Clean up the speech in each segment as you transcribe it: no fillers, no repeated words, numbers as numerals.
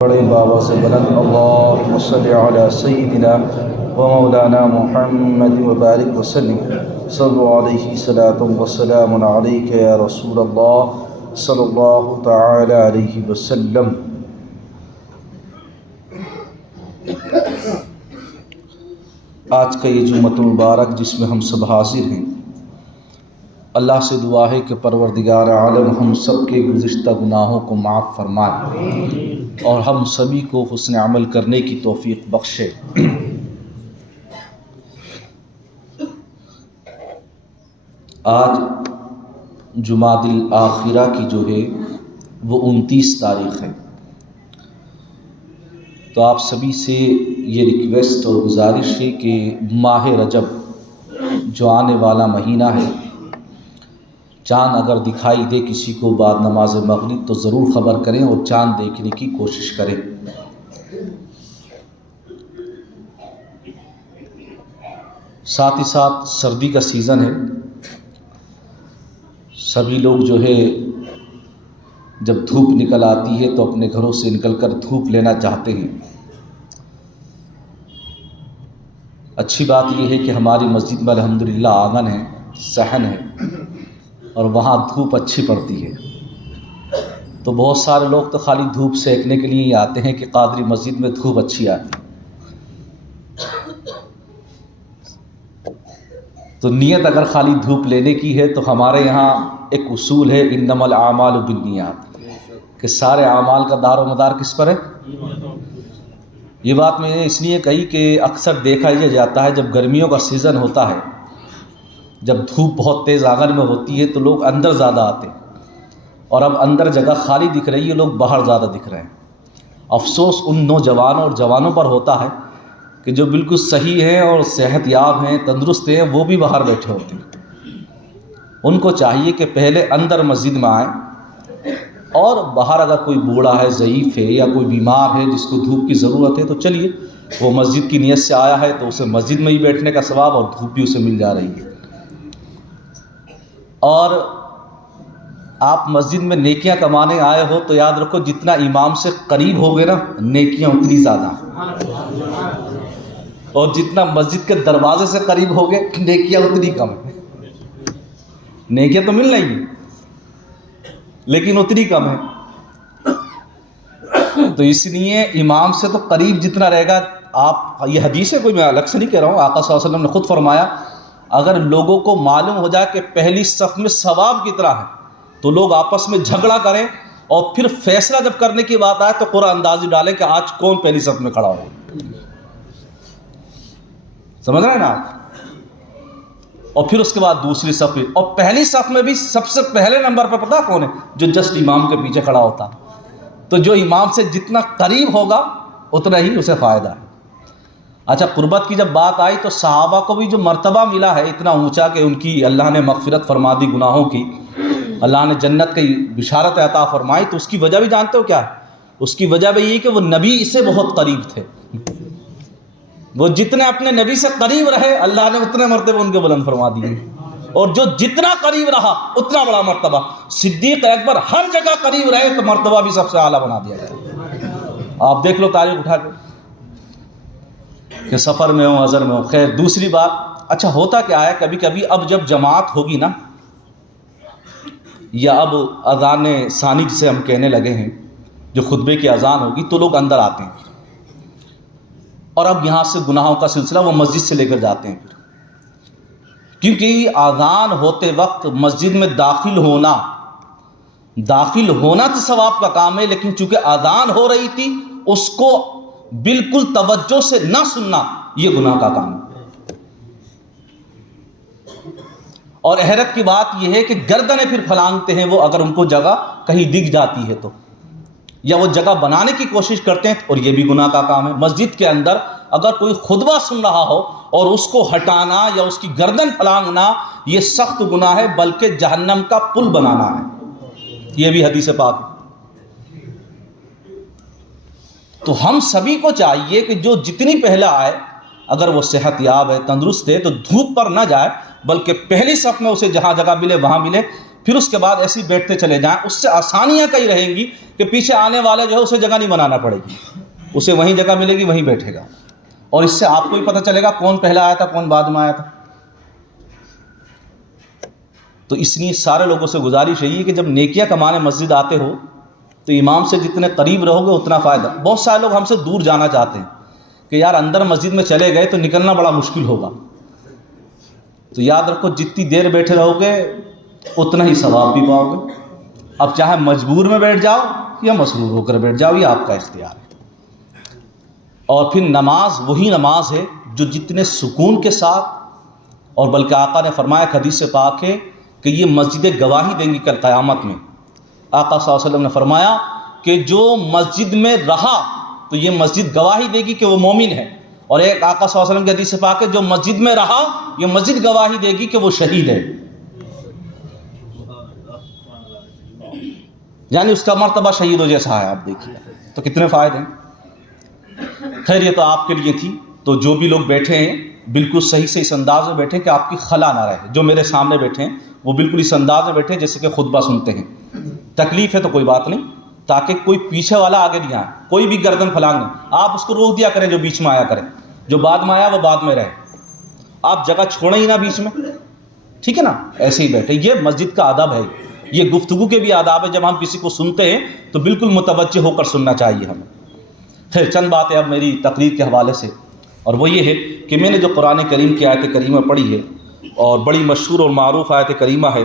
بڑے بابا سے بلند اللہم صلی علی سیدنا و مولانا محمد وبارک وسلم صلو علیہ صلاۃ وسلام علیک یا رسول اللہ صلی اللہ تعالی علیہ وسلم۔ آج کا یہ جمعۃ المبارک جس میں ہم سب حاضر ہیں، اللہ سے دعا ہے کہ پروردگار عالم ہم سب کے گزشتہ گناہوں کو معاف فرمائے اور ہم سبھی کو حسن عمل کرنے کی توفیق بخشے۔ آج جمادی الآخرہ کی جو ہے وہ 29 تاریخ ہے، تو آپ سبھی سے یہ ریکویسٹ اور گزارش ہے کہ ماہ رجب جو آنے والا مہینہ ہے، چاند اگر دکھائی دے کسی کو بعد نماز مغرب تو ضرور خبر کریں اور چاند دیکھنے کی کوشش کریں۔ ساتھ ہی ساتھ سردی کا سیزن ہے، سبھی لوگ جو ہے جب دھوپ نکل آتی ہے تو اپنے گھروں سے نکل کر دھوپ لینا چاہتے ہیں۔ اچھی بات یہ ہے کہ ہماری مسجد میں الحمدللہ آنگن ہے، صحن ہے، اور وہاں دھوپ اچھی پڑتی ہے، تو بہت سارے لوگ تو خالی دھوپ سینکنے کے لیے ہی آتے ہیں کہ قادری مسجد میں دھوپ اچھی آتی ہے۔ تو نیت اگر خالی دھوپ لینے کی ہے تو ہمارے یہاں ایک اصول ہے انما الاعمال بالنیات، کہ سارے اعمال کا دار و مدار کس پر ہے؟ یہ بات میں نے اس لیے کہی کہ اکثر دیکھا یہ جاتا ہے جب گرمیوں کا سیزن ہوتا ہے، جب دھوپ بہت تیز آنگن میں ہوتی ہے تو لوگ اندر زیادہ آتے ہیں، اور اب اندر جگہ خالی دکھ رہی ہے، لوگ باہر زیادہ دکھ رہے ہیں۔ افسوس ان نوجوانوں اور جوانوں پر ہوتا ہے کہ جو بالکل صحیح ہیں اور صحت یاب ہیں، تندرست ہیں، وہ بھی باہر بیٹھے ہوتے ہیں۔ ان کو چاہیے کہ پہلے اندر مسجد میں آئیں، اور باہر اگر کوئی بوڑھا ہے، ضعیف ہے، یا کوئی بیمار ہے جس کو دھوپ کی ضرورت ہے تو چلیے، وہ مسجد کی نیت سے آیا ہے تو اسے مسجد میں ہی بیٹھنے کا ثواب اور دھوپ بھی اسے مل جا رہی ہے۔ اور آپ مسجد میں نیکیاں کمانے آئے ہو تو یاد رکھو جتنا امام سے قریب ہوگے نا نیکیاں اتنی زیادہ، اور جتنا مسجد کے دروازے سے قریب ہوگے نیکیاں اتنی کم ہیں۔ نیکیاں تو مل رہی ہیں لیکن اتنی کم ہے، تو اس لیے امام سے تو قریب جتنا رہے گا آپ، یہ حدیث ہے، کوئی میں الگ سے نہیں کہہ رہا ہوں، آقا صلی اللہ علیہ وسلم نے خود فرمایا اگر لوگوں کو معلوم ہو جائے کہ پہلی صف میں ثواب کتنا ہے تو لوگ آپس میں جھگڑا کریں، اور پھر فیصلہ جب کرنے کی بات آئے تو قرعہ اندازی ڈالیں کہ آج کون پہلی صف میں کھڑا ہو۔ سمجھ رہے ہیں نا آپ؟ اور پھر اس کے بعد دوسری صف، اور پہلی صف میں بھی سب سے پہلے نمبر پہ پتہ کون ہے؟ جو جسٹ امام کے پیچھے کھڑا ہوتا۔ تو جو امام سے جتنا قریب ہوگا اتنا ہی اسے فائدہ ہے۔ اچھا، قربت کی جب بات آئی تو صحابہ کو بھی جو مرتبہ ملا ہے اتنا اونچا کہ ان کی اللہ نے مغفرت فرما دی گناہوں کی، اللہ نے جنت کی بشارت عطا فرمائی، تو اس کی وجہ بھی جانتے ہو کیا ہے؟ اس کی وجہ بھی یہ کہ وہ نبی سے بہت قریب تھے۔ وہ جتنے اپنے نبی سے قریب رہے اللہ نے اتنے مرتبہ ان کے بلند فرما دیے، اور جو جتنا قریب رہا اتنا بڑا مرتبہ۔ صدیق اکبر ہر جگہ قریب رہے تو مرتبہ بھی سب سے اعلیٰ بنا دیا گیا۔ آپ دیکھ لو تاریخ اٹھا کے کہ سفر میں ہوں، حضر میں ہوں۔ خیر، دوسری بات، اچھا ہوتا کیا ہے کبھی کبھی اب جب جماعت ہوگی نا، یا اب اذان ثانی جسے ہم کہنے لگے ہیں، جو خطبے کی اذان ہوگی تو لوگ اندر آتے ہیں، اور اب یہاں سے گناہوں کا سلسلہ وہ مسجد سے لے کر جاتے ہیں پھر، کیونکہ اذان ہوتے وقت مسجد میں داخل ہونا تو ثواب کا کام ہے، لیکن چونکہ اذان ہو رہی تھی اس کو بالکل توجہ سے نہ سننا یہ گناہ کا کام ہے۔ اور حیرت کی بات یہ ہے کہ گردنیں پھر پھلانگتے ہیں وہ، اگر ان کو جگہ کہیں دکھ جاتی ہے تو، یا وہ جگہ بنانے کی کوشش کرتے ہیں، اور یہ بھی گناہ کا کام ہے۔ مسجد کے اندر اگر کوئی خطبہ سن رہا ہو اور اس کو ہٹانا یا اس کی گردن پھلانگنا یہ سخت گناہ ہے، بلکہ جہنم کا پل بنانا ہے، یہ بھی حدیث پاک ہے۔ تو ہم سبھی کو چاہیے کہ جو جتنی پہلے آئے، اگر وہ صحت یاب ہے، تندرست ہے، تو دھوپ پر نہ جائے، بلکہ پہلی صف میں اسے جہاں جگہ ملے وہاں ملے، پھر اس کے بعد ایسے ہی بیٹھتے چلے جائیں. اس سے آسانیاں کئی رہیں گی کہ پیچھے آنے والا جو ہے اسے جگہ نہیں بنانا پڑے گی, اسے وہیں جگہ ملے گی, وہیں بیٹھے گا, اور اس سے آپ کو ہی پتہ چلے گا کون پہلا آیا تھا کون بعد میں آیا تھا. تو اس لیے سارے لوگوں سے گزارش یہی ہے کہ جب نیکیاں کمانے مسجد آتے ہو تو امام سے جتنے قریب رہو گے اتنا فائدہ. بہت سارے لوگ ہم سے دور جانا چاہتے ہیں کہ یار اندر مسجد میں چلے گئے تو نکلنا بڑا مشکل ہوگا. تو یاد رکھو جتنی دیر بیٹھے رہو گے اتنا ہی ثواب بھی پاؤ گے. اب چاہے مجبور میں بیٹھ جاؤ یا مسرور ہو کر بیٹھ جاؤ, یہ آپ کا اختیار ہے. اور پھر نماز وہی نماز ہے جو جتنے سکون کے ساتھ, اور بلکہ آقا نے فرمایا حدیث پاک ہے کہ یہ مسجدیں گواہی دیں گی کل قیامت میں. آقا صلی اللہ علیہ وسلم نے فرمایا کہ جو مسجد میں رہا تو یہ مسجد گواہی دے گی کہ وہ مومن ہے, اور ایک آقا صلی اللہ علیہ وسلم کی حدیث پاک ہے جو مسجد میں رہا یہ مسجد گواہی دے گی کہ وہ شہید ہے, یعنی اس کا مرتبہ شہیدوں جیسا ہے. آپ دیکھیے تو کتنے فائدے ہیں. خیر یہ تو آپ کے لیے تھی. تو جو بھی لوگ بیٹھے ہیں بالکل صحیح سے اس انداز میں بیٹھیں کہ آپ کی خلا نہ رہے. جو میرے سامنے بیٹھے ہیں وہ بالکل اس انداز میں بیٹھے جیسے کہ خطبہ سنتے ہیں. تکلیف ہے تو کوئی بات نہیں, تاکہ کوئی پیچھے والا آگے نہیں آئے, کوئی بھی گردن پھلانگ نہیں. آپ اس کو روک دیا کریں جو بیچ میں آیا کرے, جو بعد میں آیا وہ بعد میں رہے, آپ جگہ چھوڑیں ہی نہ بیچ میں, ٹھیک ہے نا. ایسے ہی بیٹھے. یہ مسجد کا ادب ہے, یہ گفتگو کے بھی آداب ہے. جب ہم کسی کو سنتے ہیں تو بالکل متوجہ ہو کر سننا چاہیے ہمیں. خیر چند باتیں اب میری تقریر کے حوالے سے, اور وہ یہ ہے کہ میں نے جو قرآن کریم کی آیت کریمہ پڑھی ہے, اور بڑی مشہور اور معروف آیت کریمہ ہے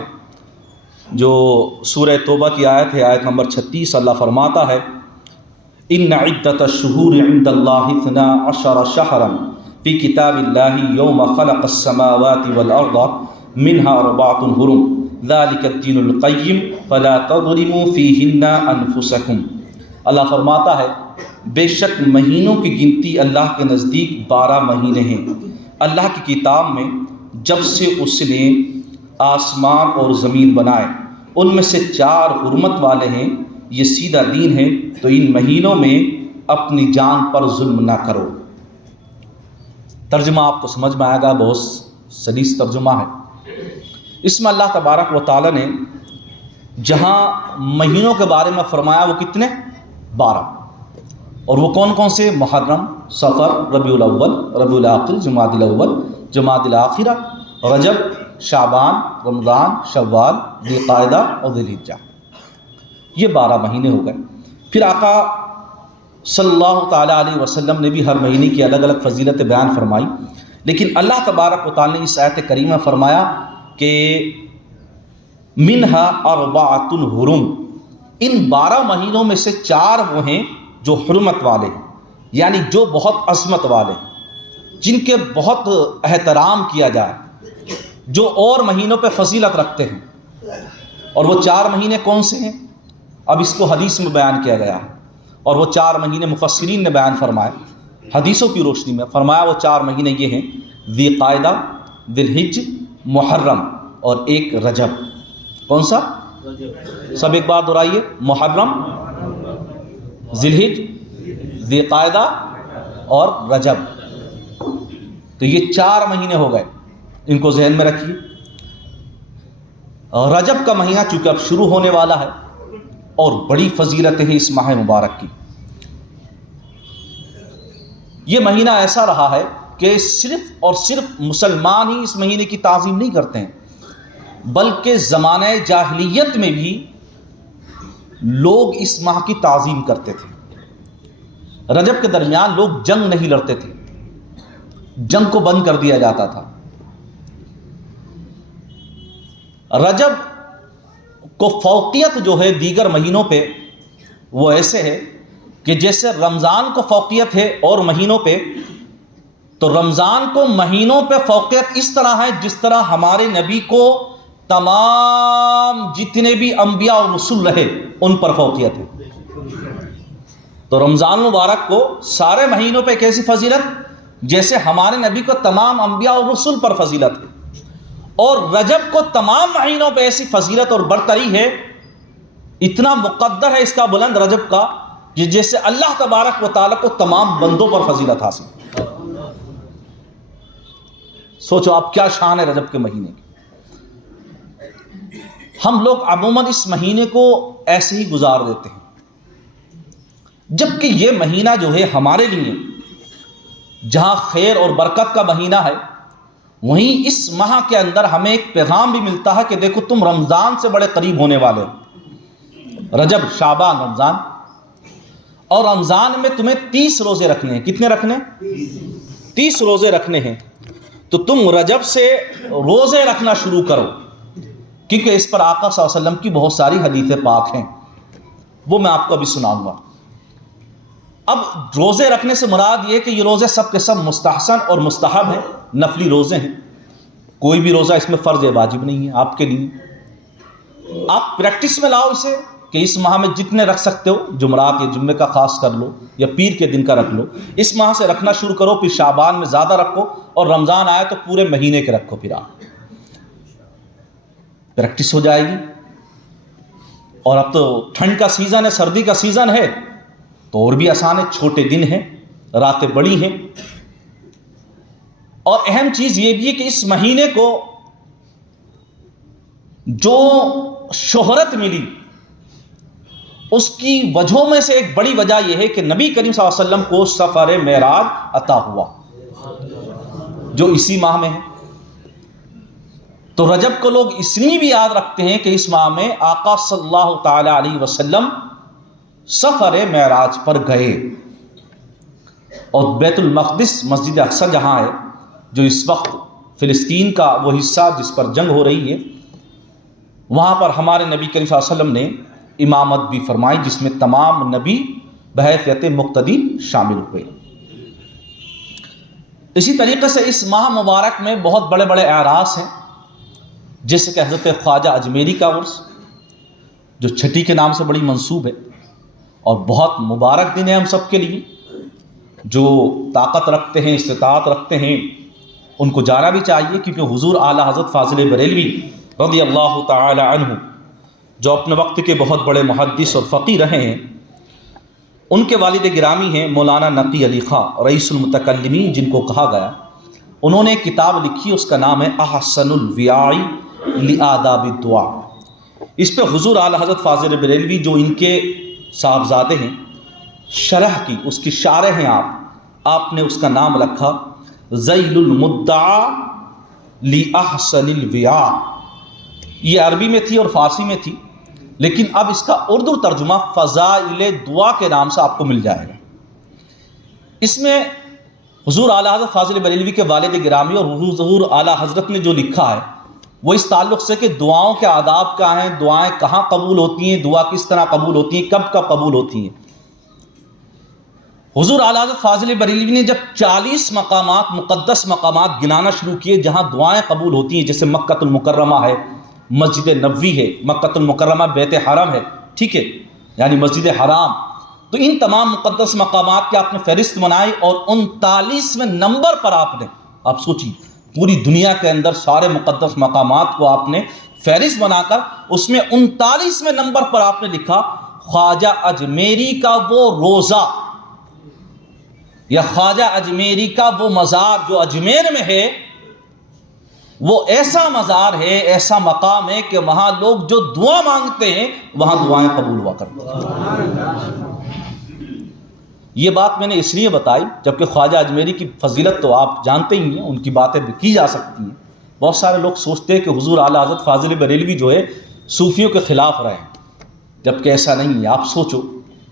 جو سورہ توبہ کی آیت ہے, آیت نمبر 36. اللہ فرماتا ہے ان عدۃ الشہور عند اللہ 12 شہرا فی کتاب اللہ یوم خلق السماوات والارض منها 4 حرم ذلک الدین القیم فلا تظلموا فیہن انفسکم. اللہ فرماتا ہے بے شک مہینوں کی گنتی اللہ کے نزدیک 12 مہینے ہیں اللہ کی کتاب میں, جب سے اس نے آسمان اور زمین بنائے. ان میں سے 4 حرمت والے ہیں, یہ سیدھا دین ہے, تو ان مہینوں میں اپنی جان پر ظلم نہ کرو. ترجمہ آپ کو سمجھ میں آئے گا, بہت سلیس ترجمہ ہے. اس میں اللہ تبارک و تعالی نے جہاں مہینوں کے بارے میں فرمایا وہ کتنے 12, اور وہ کون کون سے؟ محرم, صفر, ربیع الاول, ربیع الاخر, جمادی الاول, جمادی الاخرہ, رجب, شعبان, رمضان, شوال, ذی القعدہ اور ذی الحجہ. یہ 12 مہینے ہو گئے. پھر آقا صلی اللہ تعالیٰ علیہ وسلم نے بھی ہر مہینے کی الگ الگ فضیلت بیان فرمائی, لیکن اللہ تبارک و تعالیٰ نے اس آیت کریمہ فرمایا کہ منہا 4 حرم. ان 12 مہینوں میں سے 4 وہ ہیں جو حرمت والے ہیں, یعنی جو بہت عظمت والے ہیں, جن کے بہت احترام کیا جائے, جو اور مہینوں پہ فضیلت رکھتے ہیں. اور وہ 4 مہینے کون سے ہیں؟ اب اس کو حدیث میں بیان کیا گیا ہے, اور وہ 4 مہینے مفسرین نے بیان فرمائے حدیثوں کی روشنی میں. فرمایا وہ 4 مہینے یہ ہیں ذی القعدہ, ذی الحجہ, محرم اور ایک رجب. کون سا؟ سب ایک بار دہرائیے, محرم, ذی الحجہ, ذی القعدہ اور رجب. تو یہ 4 مہینے ہو گئے, ان کو ذہن میں رکھیے. رجب کا مہینہ چونکہ اب شروع ہونے والا ہے اور بڑی فضیلتیں ہیں اس ماہ مبارک کی. یہ مہینہ ایسا رہا ہے کہ صرف اور صرف مسلمان ہی اس مہینے کی تعظیم نہیں کرتے ہیں, بلکہ زمانہ جاہلیت میں بھی لوگ اس ماہ کی تعظیم کرتے تھے. رجب کے درمیان لوگ جنگ نہیں لڑتے تھے, جنگ کو بند کر دیا جاتا تھا. رجب کو فوقیت جو ہے دیگر مہینوں پہ وہ ایسے ہے کہ جیسے رمضان کو فوقیت ہے اور مہینوں پہ, تو رمضان کو مہینوں پہ فوقیت اس طرح ہے جس طرح ہمارے نبی کو تمام جتنے بھی انبیاء اور رسول رہے ان پر فوقیت ہے. تو رمضان مبارک کو سارے مہینوں پہ کیسی فضیلت جیسے ہمارے نبی کو تمام انبیاء اور رسول پر فضیلت ہے, اور رجب کو تمام مہینوں پہ ایسی فضیلت اور برتری ہے, اتنا مقدر ہے اس کا بلند رجب کا جیسے اللہ تبارک و تعالیٰ کو تمام بندوں پر فضیلت حاصل. سوچو آپ کیا شان ہے رجب کے مہینے کی. ہم لوگ عموماً اس مہینے کو ایسے ہی گزار دیتے ہیں، جبکہ یہ مہینہ جو ہے ہمارے لیے جہاں خیر اور برکت کا مہینہ ہے، وہیں اس ماہ کے اندر ہمیں ایک پیغام بھی ملتا ہے کہ دیکھو تم رمضان سے بڑے قریب ہونے والے ہو۔ رجب، شعبان، رمضان، اور رمضان میں تمہیں 30 روزے رکھنے ہیں۔ کتنے رکھنے؟ 30 روزے رکھنے ہیں۔ تو تم رجب سے روزے رکھنا شروع کرو، کیونکہ اس پر آقا صلی اللہ علیہ وسلم کی بہت ساری حدیث پاک ہیں، وہ میں آپ کو ابھی سناؤں گا۔ اب روزے رکھنے سے مراد یہ کہ یہ روزے سب کے سب مستحسن اور مستحب ہیں، نفلی روزے ہیں، کوئی بھی روزہ اس میں فرض واجب نہیں ہے آپ کے لیے۔ آپ پریکٹس میں لاؤ اسے کہ اس ماہ میں جتنے رکھ سکتے ہو، جمعرات یا جمعے کا خاص کر لو یا پیر کے دن کا رکھ لو، اس ماہ سے رکھنا شروع کرو، پھر شعبان میں زیادہ رکھو، اور رمضان آئے تو پورے مہینے کے رکھو، پھر آپ پریکٹس ہو جائے گی۔ اور اب تو ٹھنڈ کا سیزن ہے، سردی کا سیزن ہے، تو اور بھی آسان ہے، چھوٹے دن ہیں، راتیں بڑی ہیں۔ اور اہم چیز یہ بھی ہے کہ اس مہینے کو جو شہرت ملی، اس کی وجہوں میں سے ایک بڑی وجہ یہ ہے کہ نبی کریم صلی اللہ علیہ وسلم کو سفر معراج عطا ہوا، جو اسی ماہ میں ہے۔ تو رجب کو لوگ اس لیے بھی یاد رکھتے ہیں کہ اس ماہ میں آقا صلی اللہ تعالی علیہ وسلم سفر معراج پر گئے، اور بیت المقدس، مسجد اقصی جہاں ہے، جو اس وقت فلسطین کا وہ حصہ جس پر جنگ ہو رہی ہے، وہاں پر ہمارے نبی کریم صلی اللہ علیہ وسلم نے امامت بھی فرمائی، جس میں تمام نبی بحیثیت مقتدی شامل ہوئے۔ اسی طریقے سے اس ماہ مبارک میں بہت بڑے بڑے اعراس ہیں، جیسے کہ حضرت خواجہ اجمیری کا عرس، جو چھٹی کے نام سے بڑی منسوب ہے، اور بہت مبارک دن ہے ہم سب کے لیے۔ جو طاقت رکھتے ہیں، استطاعت رکھتے ہیں، ان کو جانا بھی چاہیے، کیونکہ حضور اعلیٰ حضرت فاضل بریلوی رضی اللہ تعالی عنہ، جو اپنے وقت کے بہت بڑے محدث اور فقیہ رہے ہیں، ان کے والد گرامی ہیں مولانا نقی علی خاں رئیس المتکلمین، جن کو کہا گیا۔ انہوں نے ایک کتاب لکھی، اس کا نام ہے احسن الویاع لآداب الدعاء۔ اس پہ حضور اعلیٰ حضرت فاضل بریلوی، جو ان کے صاحبزادے ہیں، شرح کی، اس کی شارح ہیں آپ نے اس کا نام رکھا ذیل المدعا لأحسن الویاع۔ یہ عربی میں تھی اور فارسی میں تھی، لیکن اب اس کا اردو ترجمہ فضائل دعا کے نام سے آپ کو مل جائے گا۔ اس میں حضور اعلیٰ حضرت فاضل بریلوی کے والد گرامی اور حضور اعلیٰ حضرت نے جو لکھا ہے، وہ اس تعلق سے کہ دعاؤں کے آداب کیا ہیں، دعائیں کہاں قبول ہوتی ہیں، دعا کس طرح قبول ہوتی ہیں، کب کب قبول ہوتی ہیں۔ حضور اعلیٰ حضرت فاضل بریلوی نے جب 40 مقامات، مقدس مقامات گنانا شروع کیے جہاں دعائیں قبول ہوتی ہیں، جیسے مکہ المکرمہ ہے، مسجد نبوی ہے، مکہ المکرمہ بیت حرم ہے، ٹھیک ہے، یعنی مسجد حرام، تو ان تمام مقدس مقامات کی آپ نے فہرست بنائی، اور 39ویں نمبر پر آپ سوچیے، پوری دنیا کے اندر سارے مقدس مقامات کو آپ نے فہرست بنا کر اس میں 39ویں نمبر پر آپ نے لکھا خواجہ اجمیری کا وہ روزہ، یا خواجہ اجمیری کا وہ مزار جو اجمیر میں ہے، وہ ایسا مزار ہے، ایسا مقام ہے کہ وہاں لوگ جو دعا مانگتے ہیں وہاں دعائیں قبول ہوا کرتی ہیں۔ یہ بات میں نے اس لیے بتائی جبکہ خواجہ اجمیری کی فضیلت تو آپ جانتے ہی ہیں، ان کی باتیں بھی کی جا سکتی ہیں۔ بہت سارے لوگ سوچتے ہیں کہ حضور اعلیٰ حضرت فاضل بریلوی جو ہے صوفیوں کے خلاف رہے ہیں، جبکہ ایسا نہیں ہے۔ آپ سوچو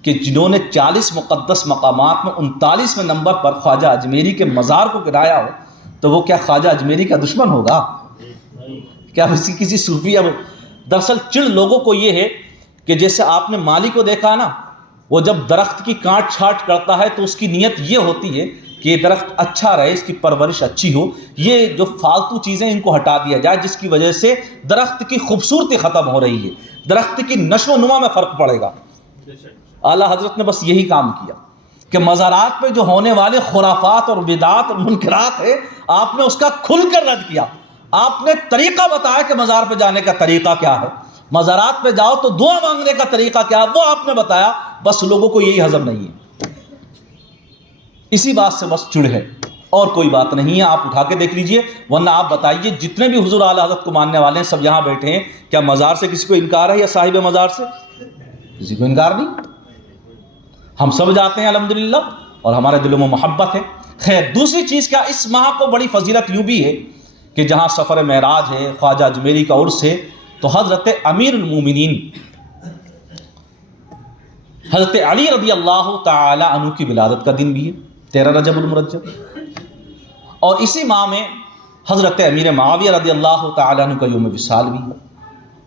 کہ جنہوں نے 40 مقدس مقامات میں 39ویں نمبر پر خواجہ اجمیری کے مزار کو گرایا ہو، تو وہ کیا خواجہ اجمیری کا دشمن ہوگا؟ کیا کسی صوفی؟ اب دراصل چڑ لوگوں کو یہ ہے کہ جیسے آپ نے مالی کو دیکھا نا، وہ جب درخت کی کاٹ چھانٹ کرتا ہے تو اس کی نیت یہ ہوتی ہے کہ یہ درخت اچھا رہے، اس کی پرورش اچھی ہو، یہ جو فالتو چیزیں ان کو ہٹا دیا جائے، جس کی وجہ سے درخت کی خوبصورتی ختم ہو رہی ہے، درخت کی نشو و نما میں فرق پڑے گا۔ اعلیٰ حضرت نے بس یہی کام کیا کہ مزارات پہ جو ہونے والے خرافات اور بدعات اور منکرات ہے، آپ نے اس کا کھل کر رد کیا۔ آپ نے طریقہ بتایا کہ مزار پہ جانے کا طریقہ کیا ہے، مزارات پہ جاؤ تو دعا مانگنے کا طریقہ کیا ہے، وہ آپ نے بتایا، بس لوگوں کو یہی ہضم نہیں ہے، اسی بات سے بس چڑ ہے۔ اور کوئی بات نہیں ہے، آپ اٹھا کے دیکھ لیجئے، ورنہ آپ بتائیے جتنے بھی حضور اعلیٰ حضرت کو ماننے والے ہیں سب یہاں بیٹھے ہیں، کیا مزار سے کسی کو انکار ہے یا صاحب مزار سے؟ کسی کو انکار نہیں، ہم سب جاتے ہیں الحمدللہ اور ہمارے دلوں میں محبت ہے۔ خیر، دوسری چیز کیا، اس ماہ کو بڑی فضیلت یوں بھی ہے کہ جہاں سفر معراج ہے، خواجہ اجمیری کا عرس ہے، تو حضرت امیر المومنین حضرت علی رضی اللہ تعالی عنہ کی ولادت کا دن بھی ہے 13 رجب المرجب، اور اسی ماہ میں حضرت امیر معاویہ رضی اللہ تعالی عنہ کا یوم وصال بھی ہے،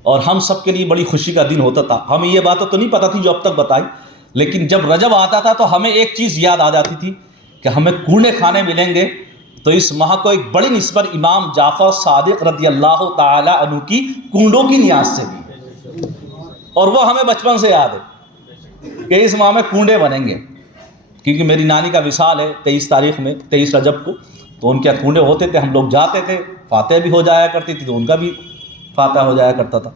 اور ہم سب کے لیے بڑی خوشی کا دن ہوتا تھا۔ ہمیں یہ باتیں تو نہیں پتہ تھی جو اب تک بتائی، لیکن جب رجب آتا تھا تو ہمیں ایک چیز یاد آ جاتی تھی کہ ہمیں کونڈے کھانے ملیں گے، تو اس ماہ کو ایک بڑی نسبت امام جعفر صادق رضی اللہ تعالی عنہ کی کونڈوں کی نیاز سے بھی، اور وہ ہمیں بچپن سے یاد ہے کہ اس ماہ میں کونڈے بنیں گے، کیونکہ میری نانی کا وصال ہے 23 تاریخ میں، 23 رجب کو، تو ان کے کونڈے ہوتے تھے، ہم لوگ جاتے تھے، فاتح بھی ہو جایا کرتی تھی تو ان کا بھی فاتح ہو جایا کرتا تھا۔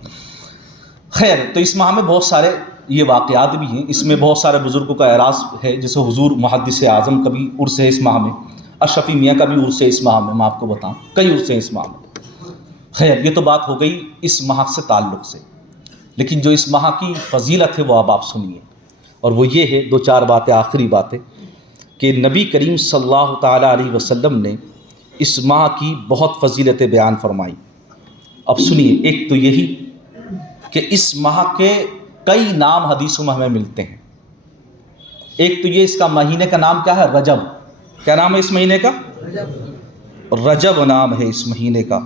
خیر، تو اس ماہ میں بہت سارے یہ واقعات بھی ہیں، اس میں بہت سارے بزرگوں کا اعراض ہے، جیسے حضور محدث اعظم کا بھی عرس ہے اس ماہ میں، اشرفی میاں کا بھی عرس ہے اس ماہ میں آپ کو بتاؤں، کئی عرس ہیں اس ماہ میں۔ خیر، یہ تو بات ہو گئی اس ماہ سے تعلق سے، لیکن جو اس ماہ کی فضیلت ہے وہ اب آپ سنیے، اور وہ یہ ہے، 2-4 باتیں، آخری باتیں، کہ نبی کریم صلی اللہ تعالیٰ علیہ وسلم نے اس ماہ کی بہت فضیلتیں بیان فرمائی۔ اب سنیے، ایک تو یہی کہ اس ماہ کے کئی نام حدیثوں میں ہمیں ملتے ہیں۔ ایک تو یہ، اس کا مہینے کا نام کیا ہے؟ رجب۔ کیا نام ہے اس مہینے کا؟ رجب نام ہے اس مہینے کا،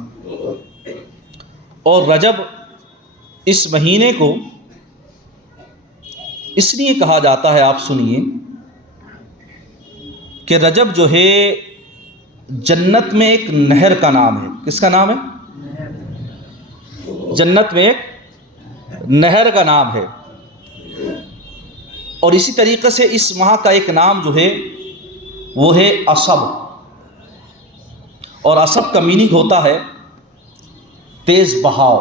اور رجب اس مہینے کو اس لیے کہا جاتا ہے، آپ سنیے، کہ رجب جو ہے جنت میں ایک نہر کا نام ہے۔ کس کا نام ہے؟ جنت میں ایک نہر کا نام ہے، اور اسی طریقے سے اس ماہ کا ایک نام جو ہے وہ ہے عصب، اور عصب کا میننگ ہوتا ہے تیز بہاؤ،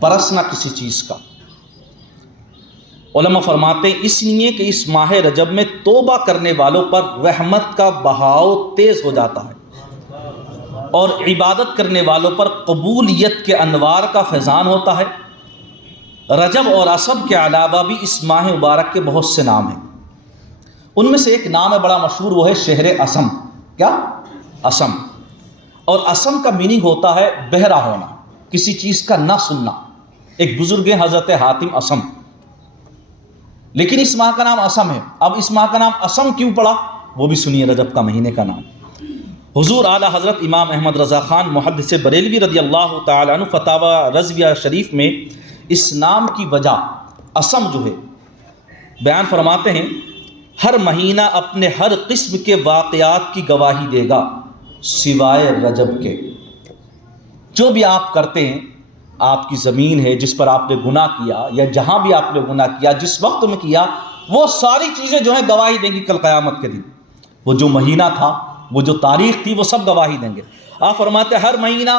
برسنا کسی چیز کا۔ علماء فرماتے ہیں اس لیے کہ اس ماہ رجب میں توبہ کرنے والوں پر رحمت کا بہاؤ تیز ہو جاتا ہے، اور عبادت کرنے والوں پر قبولیت کے انوار کا فیضان ہوتا ہے۔ رجب اور عصب کے علاوہ بھی اس ماہ مبارک کے بہت سے نام ہیں، ان میں سے ایک نام ہے بڑا مشہور، وہ ہے شہر عصم۔ کیا؟ عصم۔ اور عصم کا میننگ ہوتا ہے بہرا ہونا، کسی چیز کا نہ سننا۔ ایک بزرگ ہیں حضرت حاتم عصم، لیکن اس ماہ کا نام عصم ہے۔ اب اس ماہ کا نام عصم کیوں پڑا وہ بھی سنیے، رجب کا مہینے کا نام۔ حضور اعلیٰ حضرت امام احمد رضا خان محدث بریلوی رضی اللہ تعالیٰ عنہ فتاوی رضویہ شریف میں اس نام کی وجہ عصم جو ہے بیان فرماتے ہیں، ہر مہینہ اپنے ہر قسم کے واقعات کی گواہی دے گا سوائے رجب کے۔ جو بھی آپ کرتے ہیں، آپ کی زمین ہے جس پر آپ نے گناہ کیا، یا جہاں بھی آپ نے گناہ کیا، جس وقت میں کیا، وہ ساری چیزیں جو ہیں گواہی دیں گی کل قیامت کے دن۔ وہ جو مہینہ تھا، وہ جو تاریخ تھی، وہ سب گواہی دیں گے۔ آپ فرماتے ہیں ہر مہینہ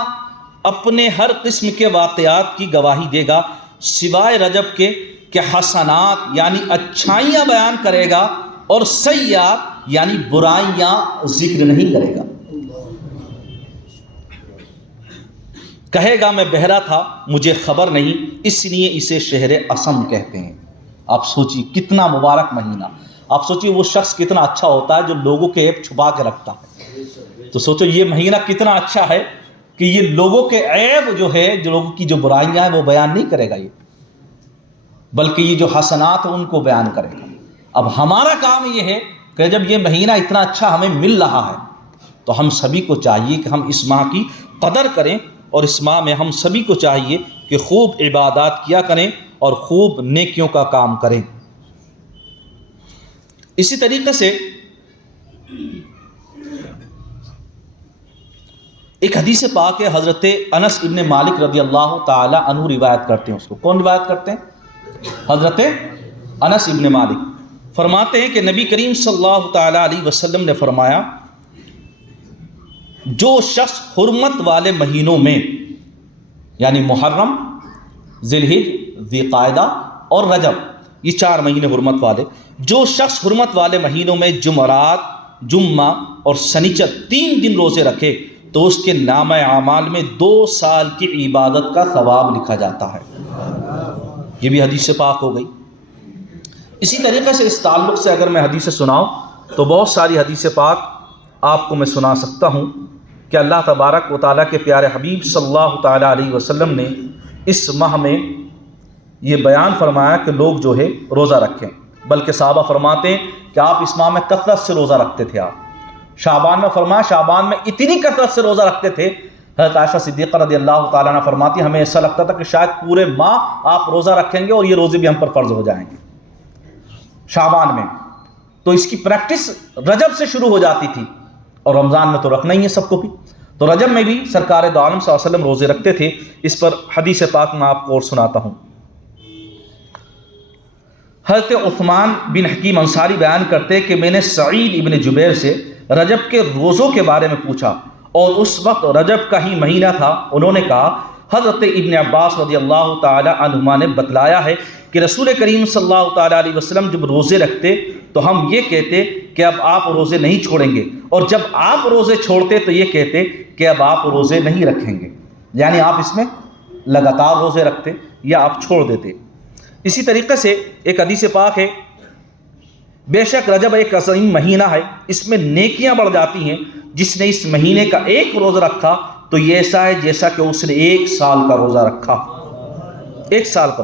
اپنے ہر قسم کے واقعات کی گواہی دے گا سوائے رجب کے، کہ حسنات یعنی اچھائیاں بیان کرے گا، اور سیئات یعنی برائیاں ذکر نہیں کرے گا۔ کہے گا میں بہرا تھا، مجھے خبر نہیں، اس لیے اسے شہر عصم کہتے ہیں۔ آپ سوچیے کتنا مبارک مہینہ، آپ سوچیے وہ شخص کتنا اچھا ہوتا ہے جو لوگوں کے عیب چھپا کے رکھتا ہے۔ تو سوچو یہ مہینہ کتنا اچھا ہے کہ یہ لوگوں کے عیب جو ہے، جو لوگوں کی جو برائیاں ہیں وہ بیان نہیں کرے گا یہ، بلکہ یہ جو حسنات ہیں ان کو بیان کرے گا۔ اب ہمارا کام یہ ہے کہ جب یہ مہینہ اتنا اچھا ہمیں مل رہا ہے تو ہم سبھی کو چاہیے کہ ہم اس ماہ کی قدر کریں، اور اس ماہ میں ہم سبھی کو چاہیے کہ خوب عبادات کیا کریں اور خوب نیکیوں کا کام کریں۔ اسی طریقے سے ایک حدیث پاک ہے، حضرت انس ابن مالک رضی اللہ تعالی عنہ روایت کرتے ہیں۔ اس کو کون روایت کرتے ہیں؟ حضرت انس ابن مالک فرماتے ہیں کہ نبی کریم صلی اللہ تعالی علیہ وسلم نے فرمایا، جو شخص حرمت والے مہینوں میں یعنی محرم، ذی الحج، ذی قعدہ اور رجب، یہ 4 مہینے حرمت والے، جو شخص حرمت والے مہینوں میں جمعرات جمعہ اور سنیچر 3 دن روزے رکھے تو اس کے نامہ اعمال میں 2 سال کی عبادت کا ثواب لکھا جاتا ہے۔ یہ بھی حدیث پاک ہو گئی۔ اسی طریقے سے اس تعلق سے اگر میں حدیث سناؤں تو بہت ساری حدیث پاک آپ کو میں سنا سکتا ہوں کہ اللہ تبارک و تعالیٰ کے پیارے حبیب صلی اللہ تعالیٰ علیہ وسلم نے اس ماہ میں یہ بیان فرمایا کہ لوگ جو ہے روزہ رکھیں، بلکہ صحابہ فرماتے ہیں کہ آپ اس ماہ میں کثرت سے روزہ رکھتے تھے۔ آپ شعبان میں فرمایا شعبان میں اتنی کثرت سے روزہ رکھتے تھے، حضرت عائشہ صدیقہ رضی اللہ تعالیٰ عنہ فرماتی ہمیں ایسا لگتا تھا کہ شاید پورے ماہ آپ روزہ رکھیں گے اور یہ روزے بھی ہم پر فرض ہو جائیں گے شعبان میں۔ تو اس کی پریکٹس رجب سے شروع ہو جاتی تھی، اور رمضان میں تو رکھنا ہی ہے سب کو بھی، تو رجب میں بھی سرکار دو عالم صلی اللہ علیہ وسلم روزے رکھتے تھے۔ اس پر حدیث پاک میں آپ کو اور سناتا ہوں۔ حضرت عثمان بن حکیم انصاری بیان کرتے کہ میں نے سعید ابن جبیر سے رجب کے روزوں کے بارے میں پوچھا، اور اس وقت رجب کا ہی مہینہ تھا۔ انہوں نے کہا حضرت ابن عباس رضی اللہ تعالی عنہما نے بتلایا ہے کہ رسول کریم صلی اللہ تعالی علیہ وسلم جب روزے رکھتے تو ہم یہ کہتے کہ اب آپ روزے نہیں چھوڑیں گے، اور جب آپ روزے چھوڑتے تو یہ کہتے کہ اب آپ روزے نہیں رکھیں گے، یعنی آپ اس میں لگاتار روزے رکھتے یا آپ چھوڑ دیتے۔ اسی طریقے سے ایک حدیث پاک ہے، بے شک رجب ایک عظیم مہینہ ہے، اس میں نیکیاں بڑھ جاتی ہیں، جس نے اس مہینے کا ایک روزہ رکھا تو یہ ایسا ہے جیسا کہ اس نے 1 سال کا روزہ رکھا، 1 سال کا۔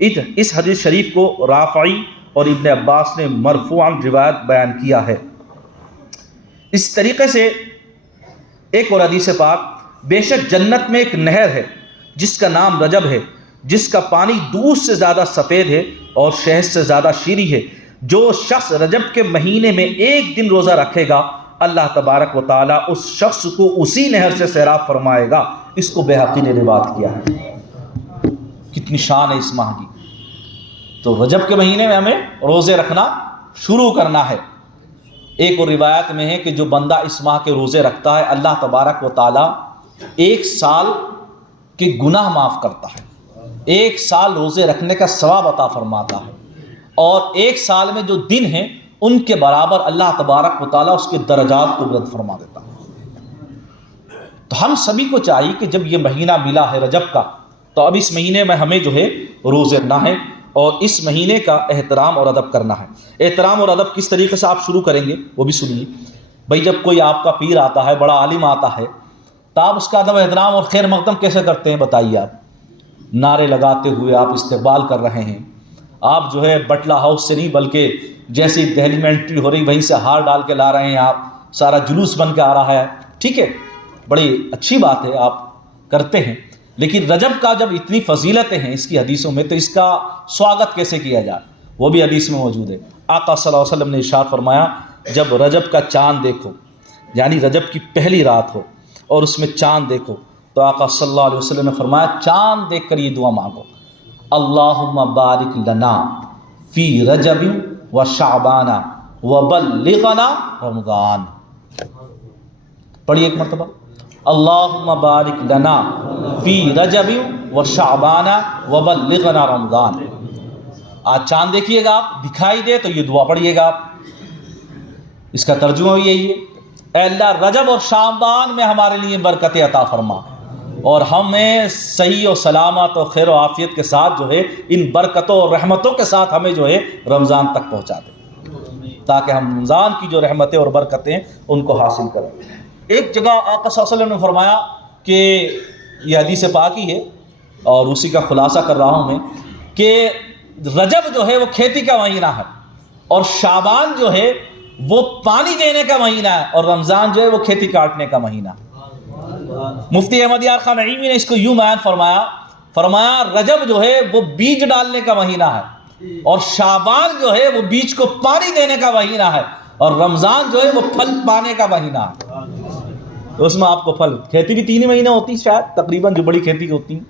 اس حدیث شریف کو رافعی اور ابن عباس نے مرفوعاً روایت بیان کیا ہے۔ اس طریقے سے ایک اور حدیث پاک، بے شک جنت میں ایک نہر ہے جس کا نام رجب ہے، جس کا پانی دودھ سے زیادہ سفید ہے اور شہد سے زیادہ شیریں ہے۔ جو شخص رجب کے مہینے میں 1 دن روزہ رکھے گا اللہ تبارک و تعالیٰ اس شخص کو اسی نہر سے سیراب فرمائے گا۔ اس کو بیہقی نے روایت کیا ہے۔ کتنی شان ہے اس ماہ کی۔ تو رجب کے مہینے میں ہمیں روزے رکھنا شروع کرنا ہے۔ ایک اور روایت میں ہے کہ جو بندہ اس ماہ کے روزے رکھتا ہے اللہ تبارک و تعالیٰ 1 سال کے گناہ معاف کرتا ہے، 1 سال روزے رکھنے کا ثواب عطا فرماتا ہے، اور 1 سال میں جو دن ہیں ان کے برابر اللہ تبارک و تعالیٰ اس کے درجات کو بلند فرما دیتا ہے۔ تو ہم سبھی کو چاہیے کہ جب یہ مہینہ ملا ہے رجب کا، تو اب اس مہینے میں ہمیں جو ہے روزے رکھنا ہے اور اس مہینے کا احترام اور ادب کرنا ہے۔ احترام اور ادب کس طریقے سے آپ شروع کریں گے وہ بھی سنیے۔ بھائی جب کوئی آپ کا پیر آتا ہے، بڑا عالم آتا ہے، تو آپ اس کا ادب احترام اور خیر مقدم کیسے کرتے ہیں بتائیے؟ آپ نعرے لگاتے ہوئے آپ استقبال کر رہے ہیں، آپ جو ہے بٹلہ ہاؤس سے نہیں بلکہ جیسے دہلی میں انٹری ہو رہی وہیں سے ہار ڈال کے لا رہے ہیں، آپ سارا جلوس بن کے آ رہا ہے، ٹھیک ہے، بڑی اچھی بات ہے آپ کرتے ہیں، لیکن رجب کا جب اتنی فضیلتیں ہیں اس کی حدیثوں میں تو اس کا سواگت کیسے کیا جائے وہ بھی حدیث میں موجود ہے۔ آقا صلی اللہ علیہ وسلم نے ارشاد فرمایا جب رجب کا چاند دیکھو، یعنی رجب کی پہلی رات ہو اور اس میں چاند دیکھو، تو آقا صلی اللہ علیہ وسلم نے فرمایا چاند دیکھ کر یہ دعا مانگو، اللہم بارک لنا فی رجب و شعبان وبلغنا رمضان۔ پڑھیے ایک مرتبہ، اللہم بارک لنا فی رجب و شعبان وبلغنا رمضان۔ آج چاند دیکھیے گا آپ، دکھائی دے تو یہ دعا پڑھیے گا آپ۔ اس کا ترجمہ بھی یہی ہے، اے اللہ رجب اور شعبان میں ہمارے لیے برکت عطا فرما، اور ہمیں صحیح و سلامت اور خیر و عافیت کے ساتھ جو ہے ان برکتوں اور رحمتوں کے ساتھ ہمیں جو ہے رمضان تک پہنچا دے، تاکہ ہم رمضان کی جو رحمتیں اور برکتیں ان کو حاصل کریں۔ ایک جگہ آقا صلی اللہ علیہ وسلم نے فرمایا کہ یہ حدیث پاک ہی ہے اور اسی کا خلاصہ کر رہا ہوں میں، کہ رجب جو ہے وہ کھیتی کا مہینہ ہے، اور شعبان جو ہے وہ پانی دینے کا مہینہ ہے، اور رمضان جو ہے وہ کھیتی کاٹنے کا مہینہ ہے۔ مفتی احمد یار خان نعیمی نے اس کو یوں بیان فرمایا رجب جو ہے وہ بیج ڈالنے کا مہینہ ہے، اور شعبان جو ہے وہ بیج کو پانی دینے کا مہینہ ہے، اور رمضان جو ہے وہ پھل پانے کا مہینہ ہے۔ تو اس میں آپ کو پھل، کھیتی بھی 3 ہی مہینے ہوتی شاید تقریباً جو بڑی کھیتی ہوتی ہیں۔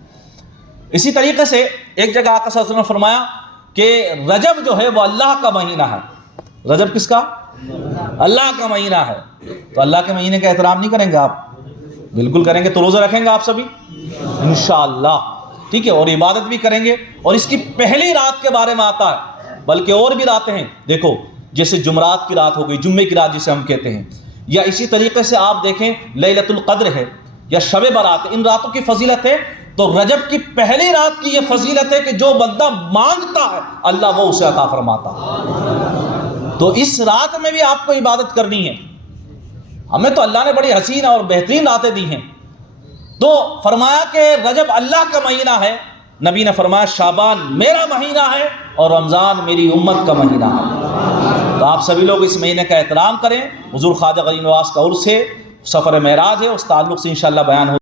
اسی طریقے سے ایک جگہ آقا صلی اللہ علیہ وسلم نے فرمایا کہ رجب جو ہے وہ اللہ کا مہینہ ہے۔ رجب کس کا؟ اللہ کا مہینہ ہے۔ تو اللہ کے مہینے کا احترام نہیں کریں گے آپ؟ بالکل کریں گے۔ تو روزہ رکھیں گے آپ سبھی انشاءاللہ، ٹھیک ہے، اور عبادت بھی کریں گے۔ اور اس کی پہلی رات کے بارے میں آتا ہے، بلکہ اور بھی راتیں ہیں۔ دیکھو جیسے جمعرات کی رات ہو گئی، جمعے کی رات جسے ہم کہتے ہیں، یا اسی طریقے سے آپ دیکھیں لیلۃ القدر ہے یا شب برات، ان راتوں کی فضیلت ہے۔ تو رجب کی پہلی رات کی یہ فضیلت ہے کہ جو بندہ مانگتا ہے اللہ وہ اسے عطا فرماتا ہے۔ تو اس رات میں بھی آپ کو عبادت کرنی ہے۔ ہمیں تو اللہ نے بڑی حسین اور بہترین راتیں دی ہیں۔ تو فرمایا کہ رجب اللہ کا مہینہ ہے، نبی نے فرمایا شعبان میرا مہینہ ہے اور رمضان میری امت کا مہینہ ہے۔ تو آپ سبھی لوگ اس مہینے کا احترام کریں۔ حضور خواجہ غریب نواز کا عرس ہے، سفر معراج ہے، اس تعلق سے انشاءاللہ بیان ہو